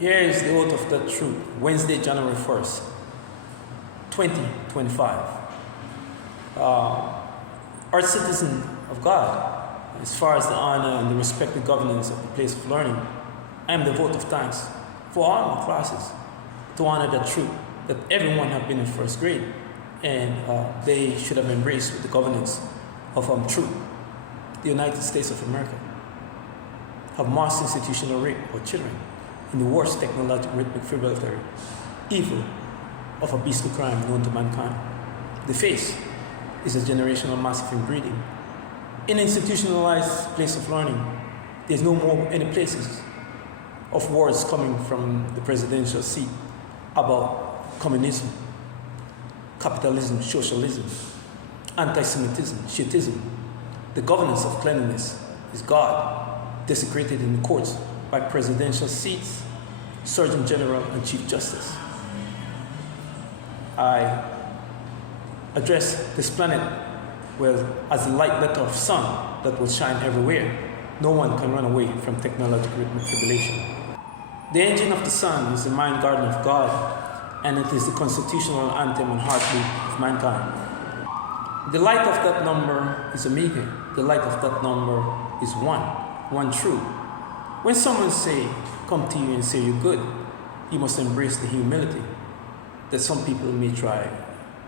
Here is the oath of the truth, Wednesday, January 1st, 2025. Art citizen of God, as far as the honor and the respected governance of the place of learning, I am the vote of thanks for all my classes to honor the truth that everyone have been in first grade and they should have embraced with the governance of truth. The United States of America have mass institutional rape of children in the worst technologic, rhythmic, fibrilatory evil of a beastly crime known to mankind. The face is a generational massive inbreeding. In an institutionalized place of learning, there's no more any places of words coming from the presidential seat about communism, capitalism, socialism, anti-Semitism, shiitism. The governance of cleanliness is God, desecrated in the courts by presidential seats, Surgeon General, and Chief Justice. I address this planet as the light letter of sun that will shine everywhere. No one can run away from technological rhythmic fibrillation. The engine of the sun is the mind garden of God, and it is the constitutional anthem and heartbeat of mankind. The light of that number is Omega. The light of that number is one true. When someone come to you and say you're good, you must embrace the humility that some people may try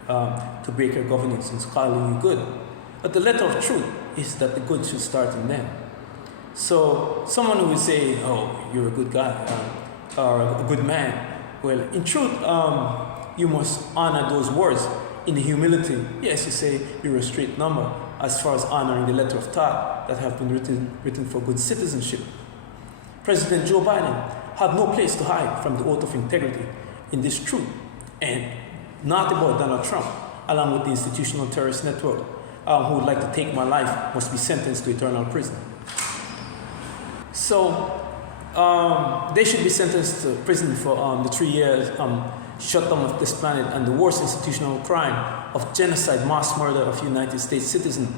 to break your governance and calling you good. But the letter of truth is that the good should start in them. So someone who will say, oh, you're a good guy, or a good man, well, in truth, you must honor those words in the humility. Yes, you say you're a straight number as far as honoring the letter of thought that have been written for good citizenship. President Joe Biden had no place to hide from the oath of integrity in this truth, and not about Donald Trump, along with the institutional terrorist network who would like to take my life must be sentenced to eternal prison. So they should be sentenced to prison for the 3 years shutdown of this planet and the worst institutional crime of genocide, mass murder of United States citizens,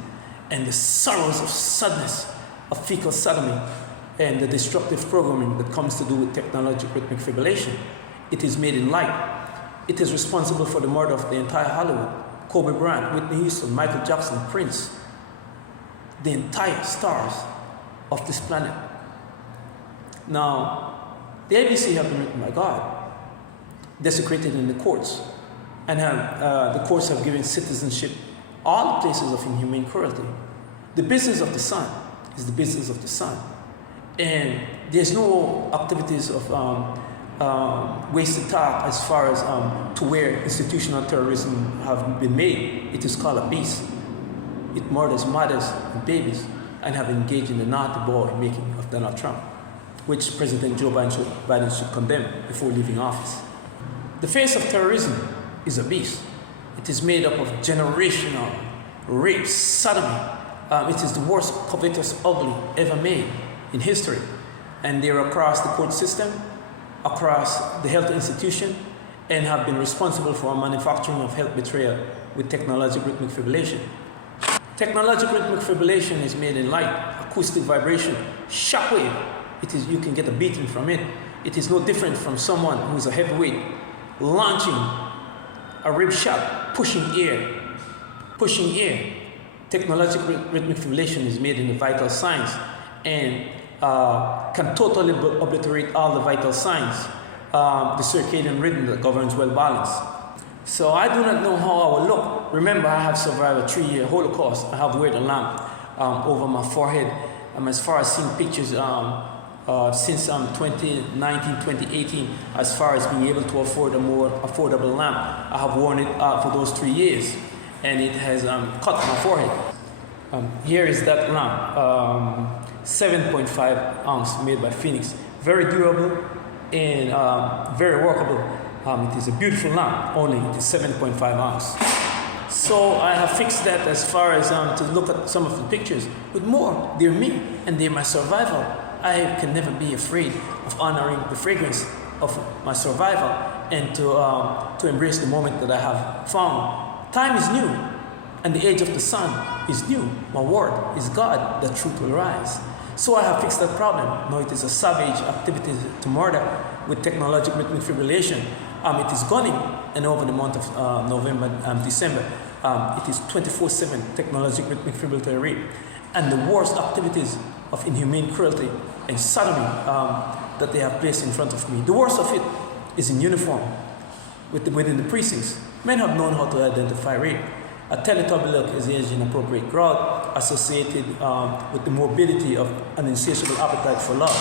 and the sorrows of sadness of fecal sodomy and the destructive programming that comes to do with technologic rhythmic fibrillation. It is made in light. It is responsible for the murder of the entire Hollywood, Kobe Bryant, Whitney Houston, Michael Jackson, Prince, the entire stars of this planet. Now, the ABC have been written by God, desecrated in the courts, and the courts have given citizenship all places of inhumane cruelty. The business of the sun is the business of the sun, and there's no activities of wasted talk as far as to where institutional terrorism have been made. It is called a beast. It murders mothers and babies and have engaged in the naughty boy making of Donald Trump, which President Joe Biden should condemn before leaving office. The face of terrorism is a beast. It is made up of generational rape, sodomy. It is the worst covetous ugly ever made in history. And they're across the court system, across the health institution, and have been responsible for manufacturing of health betrayal with technologic rhythmic fibrillation. Technologic rhythmic fibrillation is made in light, acoustic vibration, shockwave. You can get a beating from it. It is no different from someone who's a heavyweight launching a rib shot, pushing air. Technologic rhythmic fibrillation is made in the vital signs and can totally obliterate all the vital signs, the circadian rhythm that governs well balance. So I do not know how I will look. Remember, I have survived a 3-year Holocaust. I have wearing a lamp over my forehead. As far as seeing pictures since 2019, 2018, as far as being able to afford a more affordable lamp, I have worn it for those 3 years, and it has cut my forehead. Here is that lamp, 7.5 ounce, made by Phoenix. Very durable and very workable. It is a beautiful lamp, only it is 7.5 ounce. So I have fixed that as far as to look at some of the pictures. But more, they're me and they're my survival. I can never be afraid of honoring the fragrance of my survival and to embrace the moment that I have found. Time is new, and the age of the sun is new. My word is God, the truth will rise. So I have fixed that problem. Now it is a savage activity to murder with technologic rhythmic fibrillation. It is gunning, and over the month of November and December, it is 24/7 technologic rhythmic fibrillatory rape. And the worst activities of inhumane cruelty and sodomy that they have placed in front of me. The worst of it is in uniform within the precincts. Men have known how to identify rape. A Teletubby look is the age-inappropriate crowd associated with the morbidity of an insatiable appetite for love.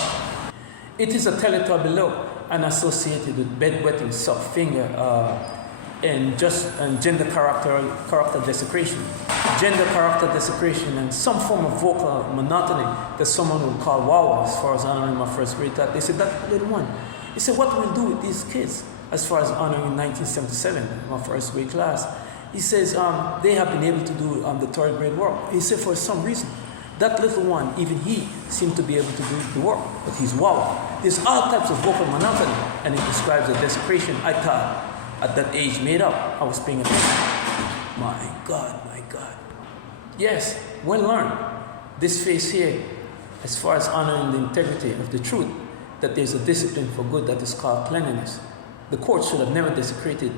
It is a Teletubby look and associated with bedwetting, soft finger, and gender character desecration. Gender character desecration and some form of vocal monotony that someone would call wow as far as honoring my first grade that. They said, that little one. He said, what will do with these kids as far as honoring 1977, my first grade class? He says, they have been able to do the third grade work. He said, for some reason, that little one, even he, seemed to be able to do the work, but he's wow. There's all types of vocal monotony, and it describes a desecration I thought at that age made up. I was paying attention. My God, my God. Yes, well learned. This phase here, as far as honoring the integrity of the truth, that there's a discipline for good that is called cleanliness. The court should have never desecrated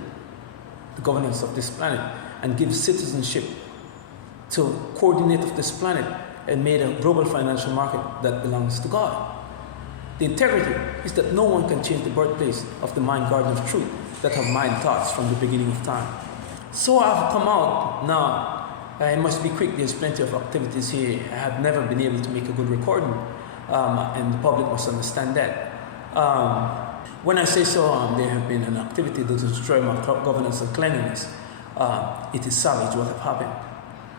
the governance of this planet and give citizenship to coordinate of this planet and made a global financial market that belongs to God. The integrity is that no one can change the birthplace of the mind garden of truth that have mind thoughts from the beginning of time. So I've come out now. I must be quick, there's plenty of activities here. I have never been able to make a good recording, and the public must understand that. When I say so, there have been an activity to destroy my governance and cleanliness. It is savage what have happened.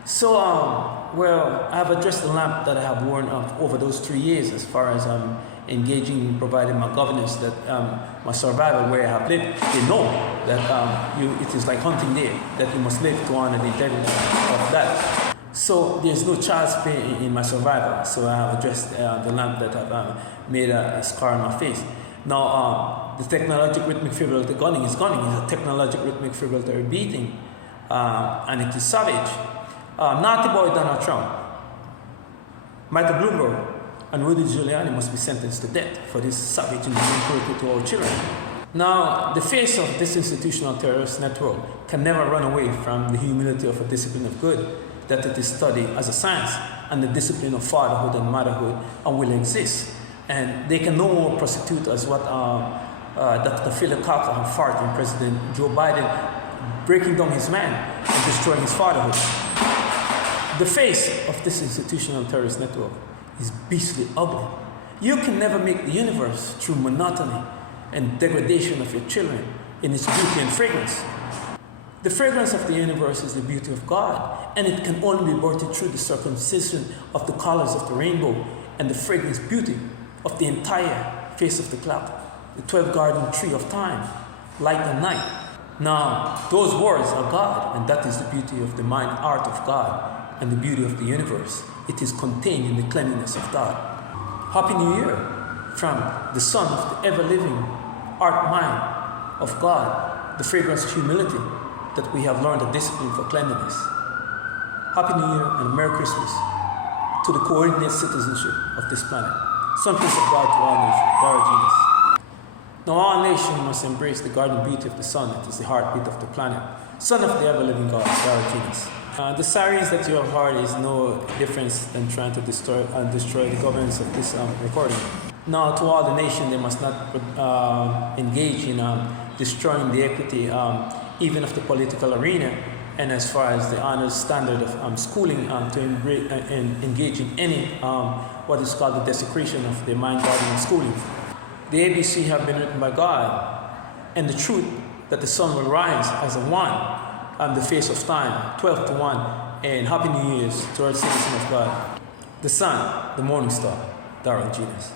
So, well, I have addressed the lamp that I have worn over those 3 years as far as engaging in providing my governance, that my survival where I have lived. They know that it is like hunting there, that you must live to honor the integrity of that. So there's no child's play in my survival. So I have addressed the lamp that have made a scar on my face. Now, the technologic rhythmic fibrillatory gunning is gunning. It's a technologic rhythmic fibrillatory beating, and it is savage. Naughty boy Donald Trump, Michael Bloomberg, and Rudy Giuliani must be sentenced to death for this savage and cruelty to our children. Now, the face of this institutional terrorist network can never run away from the humility of a discipline of good, that it is studied as a science, and the discipline of fatherhood and motherhood and will exist. And they can no more prosecute as what Dr. Philip Carter and fart in President Joe Biden breaking down his man and destroying his fatherhood. The face of this institutional terrorist network is beastly ugly. You can never make the universe through monotony and degradation of your children in its beauty and fragrance. The fragrance of the universe is the beauty of God, and it can only be brought through the circumcision of the colors of the rainbow and the fragrance beauty of the entire face of the cloud, the 12 garden tree of time, light and night. Now, those words are God, and that is the beauty of the mind art of God and the beauty of the universe. It is contained in the cleanliness of God. Happy New Year from the son of the ever-living art mind of God, the fragrance of humility that we have learned a discipline for cleanliness. Happy New Year and Merry Christmas to the coordinated citizenship of this planet. Son, peace of God to all nations, Darel, Genus. Now all nations must embrace the garden beauty of the sun. It is the heartbeat of the planet. Son of the ever-living God, Darel, Genus. The sirens that you have heard is no difference than trying to destroy the governance of this recording. Now, to all the nation, they must not engage in destroying the equity, even of the political arena, and as far as the honor standard of schooling, to engage in any what is called the desecration of the mind guardian schooling. The ABC have been written by God, and the truth that the sun will rise as a one on the face of time, 12 to 1, and Happy New Year's to our citizen of God. The sun, the morning star, Darel, Genus.